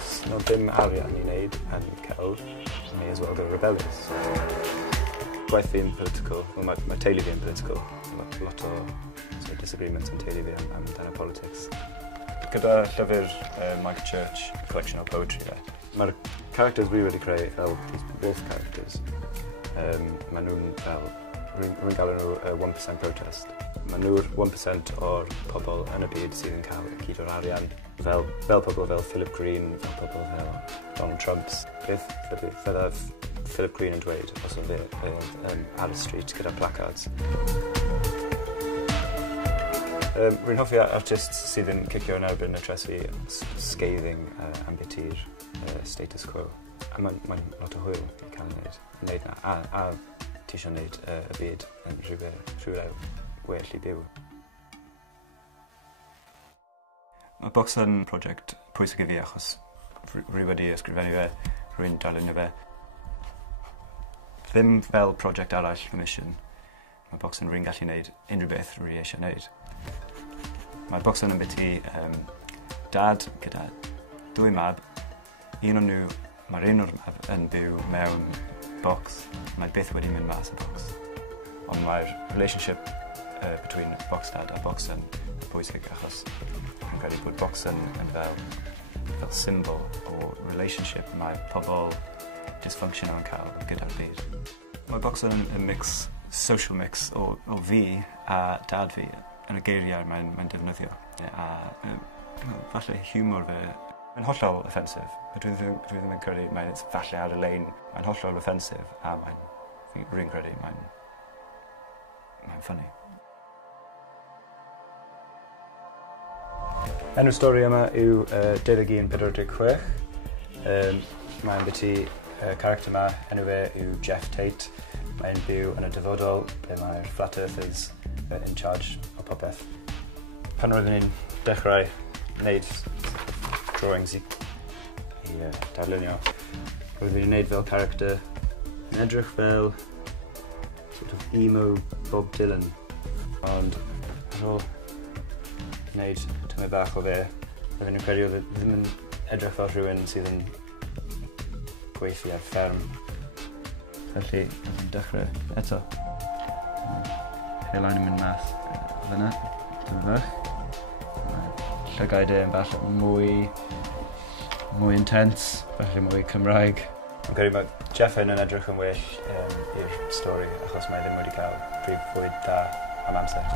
os no ddim arian I wneud yn celf, may as well go rebellious. Gweithio'n political, mae teulu fi'n political. Lot o disagreements yn teulu fi amdano politics. Gyda llyfr Mike Church, collection o poetry fe. Mae'r characters fi wedi creu fel wolf characters. Maen nhw'n fel, rwy'n galw nhw 1% protest. Maen nhw'r 1% o'r pobl yn y byd sydd yn cael cyd o'r arian. Fel pobl fel Philip Green, fel pobl fel Donald Trumps. Beth fyddaf Philip Green yn dweud os oedd fe ar y street gyda placards. Rwy'n hoffi artists sydd yn cicio yn erbyn y tresi scathing ambiti'r status quo. A mae'n lot o hwyl I cael ei wneud na. A ti eisiau wneud y byd yn rhywle well I byw. Mae bocs yn prosiect pwysig I fi achos rwy wedi ysgrifennu fe, rwy'n darlunio fe. Ddim fel prosiect arall fy mission. Mae bocs yn rwy'n gallu wneud unrhyw beth rwy eisiau wneud. Mae'r bocs yn ambiti dad gyda 2 mab. Mae'r un o'r mab yn byw mewn bocs. Mae byth wedi mynd mas y bocs. Ond mae'r relationship between bocs dad a bocs yn bwysig achos dwi'n credu bod bocs yn fel symbol o relationship mae pobl dysfunctional yn cael gyda'r byd. Mae bocs yn social mix o fi a dad fi. Yn y geiriau mae'n defnyddio. A falle humor fe. Mae'n hollol offensif. Dwi ddim yn credu mae'n falle ar y lein. Mae'n hollol offensif a rwy'n credu mae'n ffynnu. Enw'r stori yma yw 2146. Mae'n biti character yma, enw fe yw Jeff Tate. Mae'n byw yn y ddyfodol, ble mae'r flat earthers in charge o popeth. Pan roeddwn ni'n dechrau wneud drawings I darlunio, roeddwn ni'n wneud fel character yn edrych fel sort of emo Bob Dylan. Ond ar ôl wneud tymed bach o fe, roeddwn ni'n credu oedd ddim yn edrych fel rhywun sydd yn gweithio ar fferm. Felly, roeddwn ni'n dechrau eto. Hairline yn mynd mas fyna, dyma fach. Llygaid yn bach mwy intense, felly mwy Cymraeg. Dwi'n credu mae Jeff yn edrych yn well i'r stori achos mae ddim wedi cael prif fwyd da am amser.